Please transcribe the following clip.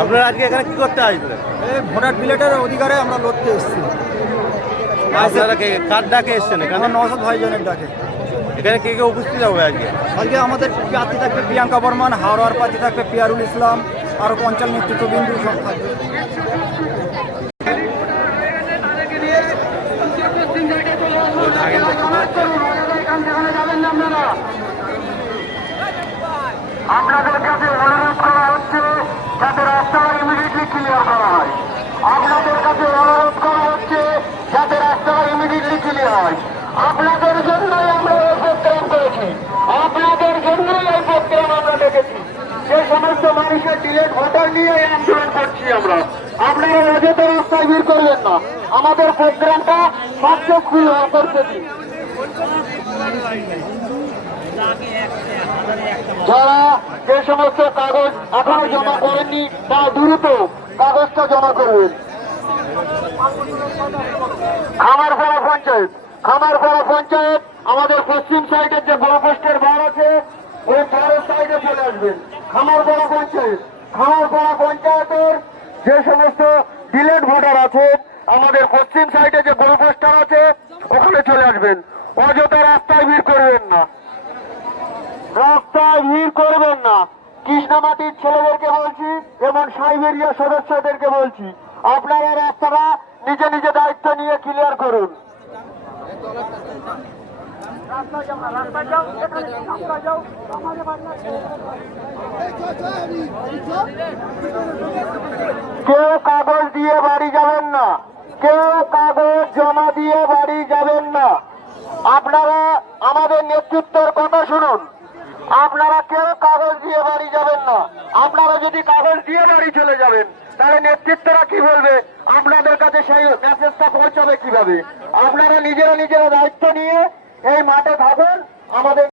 আপনারা আজকে এখানে কি করতে আসলেন? এই ভোটার বিলেটের অধিকারে আমরা লড়তে এসেছি। আপনারা কার ডাকে এসছেন এখানে? আমরা 900 জনের ডাকে। এখানে কে কে উপস্থিত হবে আজকে? আজকে আমাদের প্রার্থী থাকবে প্রিয়াঙ্কা বর্মন, হাওড়ার প্রার্থী থাকবে পিয়ারুল ইসলাম, আরও অঞ্চল নেতৃত্ববিন্দু সব থাকবে। আপনাদের কাছে অনুরোধ করা হচ্ছে যাতে রাস্তা ইমিডিয়েটলি ক্লিয়ার করা হয়। আপনাদের কাছে অনুরোধ করা হচ্ছে যাতে রাস্তা ইমিডিয়েটলি ক্লিয়ার হয়। আপনাদের জন্যই আমরা এই প্রোগ্রাম করেছি, আপনাদের জন্যই এই প্রোগ্রাম আমরা দেখেছি। যে সমস্ত মানুষের ডিলেট ভোটার নিয়ে এই আন্দোলন করছি আমরা। আপনারা অযথা রাস্তায় ভিড় করবেন না, আমাদের প্রোগ্রামটা সাকসেসফুল করতে দিন। যারা যে সমস্ত কাগজ এখনো জমা করেননি তারা দ্রুত কাগজটা জমা করবেন। খামারপাড়া পঞ্চায়েত আমাদের পশ্চিম সাইডের যে বড় পোস্টের বার আছে ওই বারের সাইডে চলে আসবেন। খামারপাড়া পঞ্চায়েতের যে সমস্ত ডিলেট ভোটার আছে আমাদের পশ্চিম সাইডে যে বড় পোস্টার আছে ওখানে চলে আসবেন। অযথা রাস্তায় ভিড় করবেন না, রাস্তায় ভিড় করবেন না। কৃষ্ণামাটির ছেলেদেরকে বলছি এবং সাইবেরিয়া সদস্যদেরকে বলছি, আপনারা রাস্তাটা নিজে নিজে দায়িত্ব নিয়ে ক্লিয়ার করুন। কেউ কাগজ দিয়ে বাড়ি যাবেন না, কেউ কাগজ জমা দিয়ে বাড়ি যাবেন না। আপনারা আমাদের নেতৃত্বের কথা শুনুন, আপনারা কেউ কাগজ দিয়ে বাড়ি যাবেন না। আপনারা যদি কাগজ দিয়ে বাড়ি চলে যাবেন তাহলে নেতৃত্বরা কি বলবে, আপনাদের কাছে সেই মেসেজটা পৌঁছাবে কিভাবে? আপনারা নিজেরা দায়িত্ব নিয়ে এই মাঠে থাকুন। আমাদের